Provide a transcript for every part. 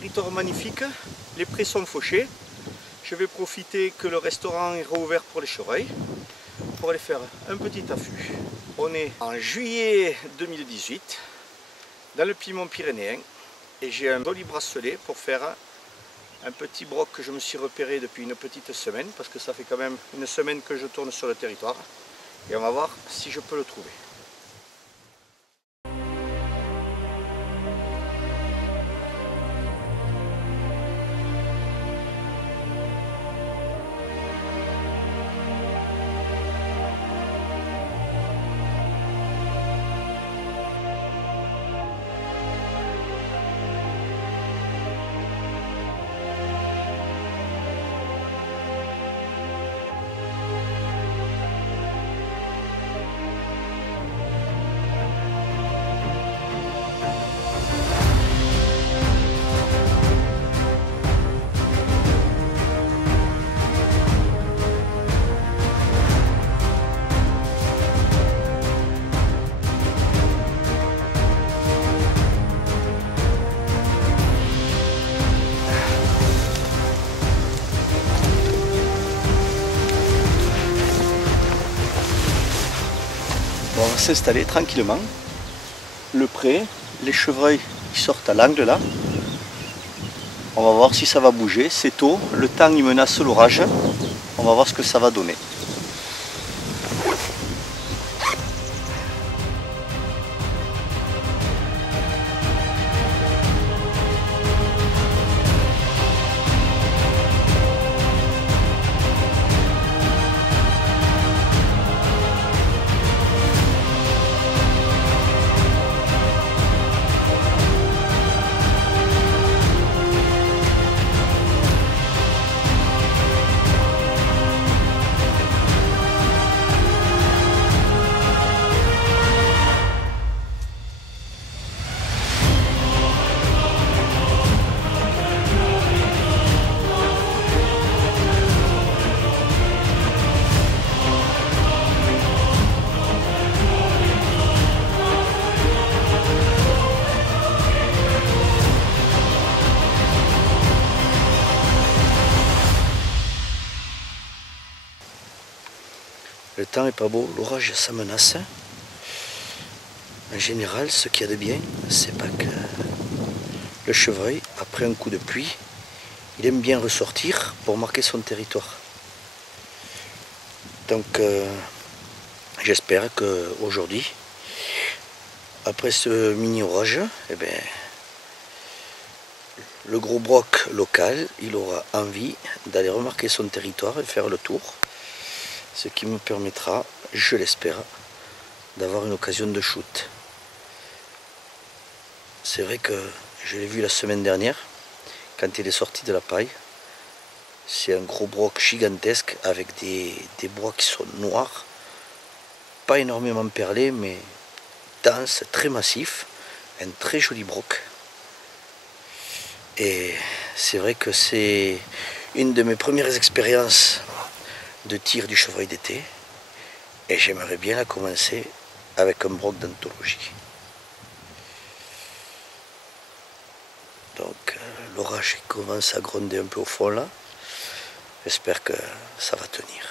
Territoire magnifique, les prés sont fauchés. Je vais profiter que le restaurant est rouvert pour les chevreuils pour aller faire un petit affût. On est en juillet 2018 dans le Piémont pyrénéen et j'ai un joli bracelet pour faire un petit broc que je me suis repéré depuis une petite semaine parce que ça fait quand même une semaine que je tourne sur le territoire et on va voir si je peux le trouver. On va s'installer tranquillement. Le pré, les chevreuils qui sortent à l'angle là. On va voir si ça va bouger. C'est tôt, le temps il menace l'orage. On va voir ce que ça va donner. Le temps est pas beau, l'orage ça menace. En général, ce qu'il y a de bien, c'est pas que le chevreuil, après un coup de pluie, il aime bien ressortir pour marquer son territoire. Donc j'espère qu'aujourd'hui, après ce mini orage, eh bien, le gros broc local, il aura envie d'aller remarquer son territoire et faire le tour. Ce qui me permettra, je l'espère, d'avoir une occasion de shoot. C'est vrai que je l'ai vu la semaine dernière, quand il est sorti de la paille. C'est un gros broc gigantesque avec des brocs qui sont noirs, pas énormément perlés, mais dense, très massif, un très joli broc. Et c'est vrai que c'est une de mes premières expériences de tir du chevreuil d'été et j'aimerais bien la commencer avec un broc d'anthologie. Donc l'orage commence à gronder un peu au fond là, j'espère que ça va tenir.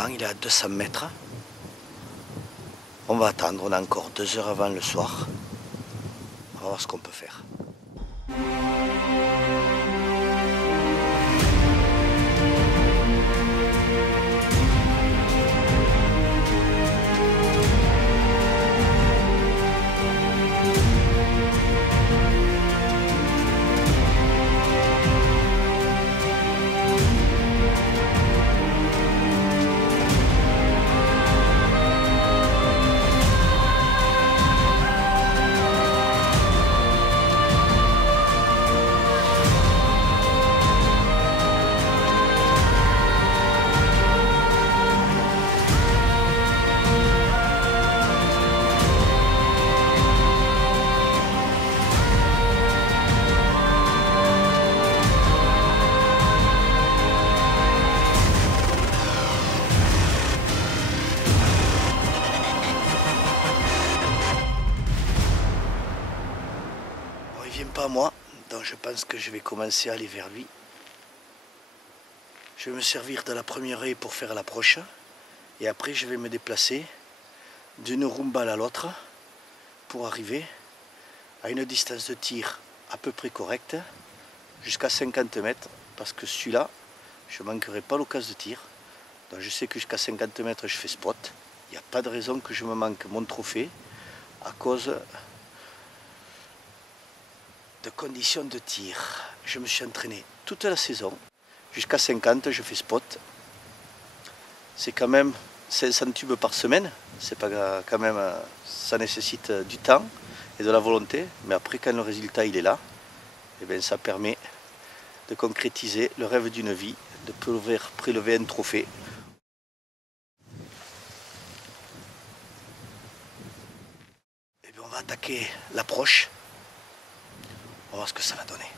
moment il est à 200 mètres. On va attendre, on a encore 2 heures avant le soir. On va voir ce qu'on peut faire. Pas à moi, donc je pense que je vais commencer à aller vers lui. Je vais me servir de la première haie pour faire l'approche et après je vais me déplacer d'une rumballe à l'autre pour arriver à une distance de tir à peu près correcte jusqu'à 50 mètres parce que celui-là je ne manquerai pas l'occasion de tir, donc je sais que jusqu'à 50 mètres je fais spot. Il n'y a pas de raison que je me manque mon trophée à cause de conditions de tir. Je me suis entraîné toute la saison. Jusqu'à 50, je fais spot. C'est quand même 500 tubes par semaine. C'est pas quand même, ça nécessite du temps et de la volonté. Mais après, quand le résultat il est là, et bien, ça permet de concrétiser le rêve d'une vie, de pouvoir prélever un trophée. Et bien, on va attaquer l'approche. On va voir ce que ça va donner.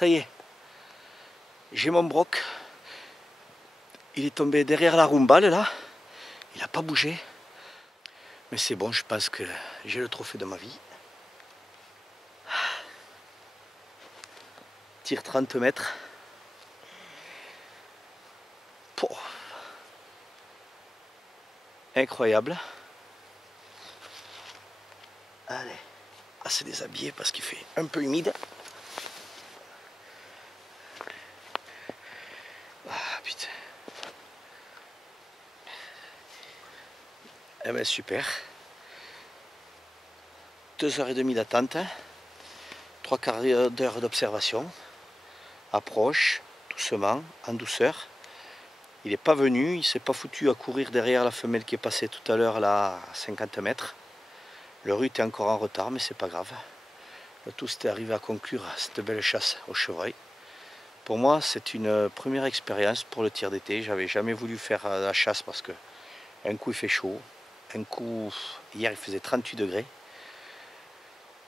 Ça y est, j'ai mon broc. Il est tombé derrière la roumbale là. Il n'a pas bougé. Mais c'est bon, je pense que j'ai le trophée de ma vie. Tire 30 mètres. Pouh. Incroyable. Allez, à se déshabiller parce qu'il fait un peu humide. Ah putain. Eh ben super. 2h30 d'attente. 3/4 d'heure d'observation. Approche, doucement, en douceur. Il n'est pas venu, il ne s'est pas foutu à courir derrière la femelle qui est passée tout à l'heure là à 50 mètres. Le rut est encore en retard, mais c'est pas grave. Le tout c'était arrivé à conclure cette belle chasse au chevreuil. Pour moi, c'est une première expérience pour le tir d'été. J'avais jamais voulu faire la chasse parce que un coup il fait chaud, un coup hier il faisait 38 degrés.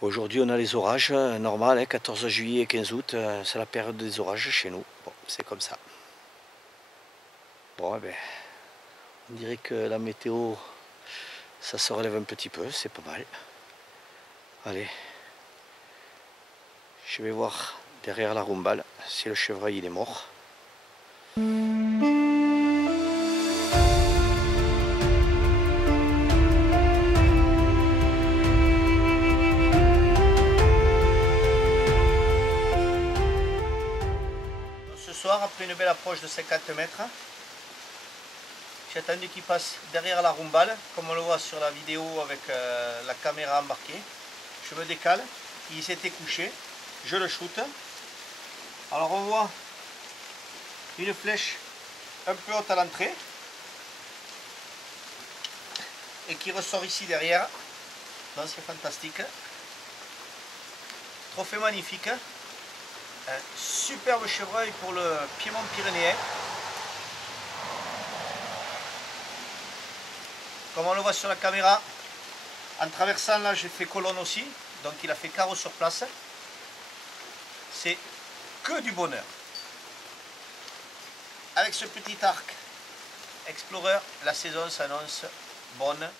Aujourd'hui on a les orages, normal, hein, 14 juillet et 15 août, c'est la période des orages chez nous. Bon, c'est comme ça. Bon, eh ben, on dirait que la météo, ça se relève un petit peu, c'est pas mal. Allez, je vais voir derrière la roumbale si le chevreuil il est mort. Ce soir, après une belle approche de 50 mètres, j'ai attendu qu'il passe derrière la roumbale, comme on le voit sur la vidéo avec la caméra embarquée. Je me décale, il s'était couché, je le shoot. Alors on voit une flèche un peu haute à l'entrée et qui ressort ici derrière. Donc c'est fantastique. Trophée magnifique. Un superbe chevreuil pour le Piémont pyrénéen. Comme on le voit sur la caméra, en traversant là j'ai fait colonne aussi, donc il a fait carreau sur place. C'est que du bonheur. Avec ce petit arc Explorer, la saison s'annonce bonne.